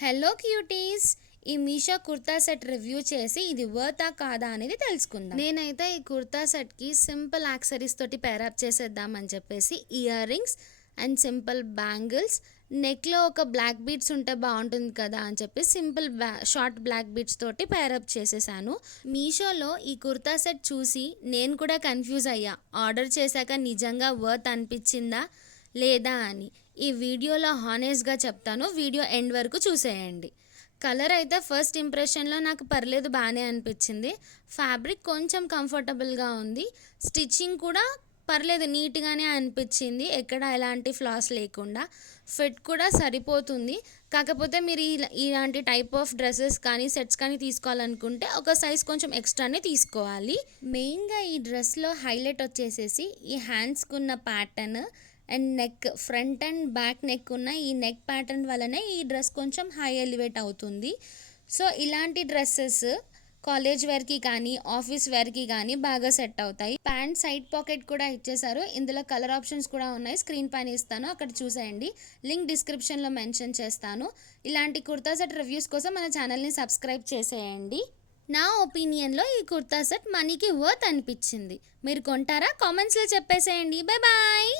Hello cuties, ఈ Meesho kurta set review చేసి ఇది వర్తా కాదా అనేది తెలుసుకుందాం. నేనైతే ఈ కుర్తా సెట్కి సింపుల్ యాక్సరీస్ తోటి పేరప్ చేసేద్దామని చెప్పేసి earrings and simple bangles, నెక్లో ఒక బ్లాక్ బీడ్స్ ఉంటే బాగుంటుంది కదా అని చెప్పి సింపుల్ షార్ట్ బ్లాక్ బీడ్స్ తోటి పేరప్ చేసేసాను. మీషోలో ఈ కుర్తా సెట్ చూసి నేను కూడా కన్ఫ్యూజ్ అయ్యా, ఆర్డర్ చేశాక నిజంగా వర్త్ అనిపించిందా లేదా అని. ఈ వీడియోలో హానెస్ట్గా చెప్తాను, వీడియో ఎండ్ వరకు చూసేయండి. కలర్ అయితే ఫస్ట్ ఇంప్రెషన్లో నాకు పర్లేదు, బాగానే అనిపించింది. ఫ్యాబ్రిక్ కొంచెం కంఫర్టబుల్గా ఉంది, స్టిచ్చింగ్ కూడా పర్లేదు, నీట్గానే అనిపించింది, ఎక్కడ ఎలాంటి ఫ్లాస్ లేకుండా. ఫిట్ కూడా సరిపోతుంది. కాకపోతే మీరు ఇలాంటి టైప్ ఆఫ్ డ్రెస్సెస్ కానీ సెట్స్ కానీ తీసుకోవాలనుకుంటే ఒక సైజ్ కొంచెం ఎక్స్ట్రానే తీసుకోవాలి. మెయిన్గా ఈ డ్రెస్లో హైలైట్ వచ్చేసేసి ఈ హ్యాండ్స్కి ఉన్న pattern and neck, front and back neck ఉన్న ఈ నెక్ ప్యాటర్న్ వల్లనే ఈ డ్రెస్ కొంచెం హై ఎలివేట్ అవుతుంది. సో ఇలాంటి డ్రెస్సెస్ కాలేజ్ వేర్కి కానీ ఆఫీస్ వేర్కి కానీ బాగా సెట్ అవుతాయి. ప్యాంట్ సైడ్ పాకెట్ కూడా ఇచ్చేసారు. ఇందులో కలర్ ఆప్షన్స్ కూడా ఉన్నాయి, స్క్రీన్ పైన ఇస్తాను, అక్కడ చూసేయండి. లింక్ డిస్క్రిప్షన్లో మెన్షన్ చేస్తాను. ఇలాంటి కుర్తా సెట్ రివ్యూస్ కోసం మన ఛానల్ని సబ్స్క్రైబ్ చేసేయండి. నా ఒపీనియన్లో ఈ కుర్తా సెట్ మనీకి వర్త్ అనిపించింది. మీరు కొంటారా? కామెంట్స్లో చెప్పేసేయండి. Bye bye.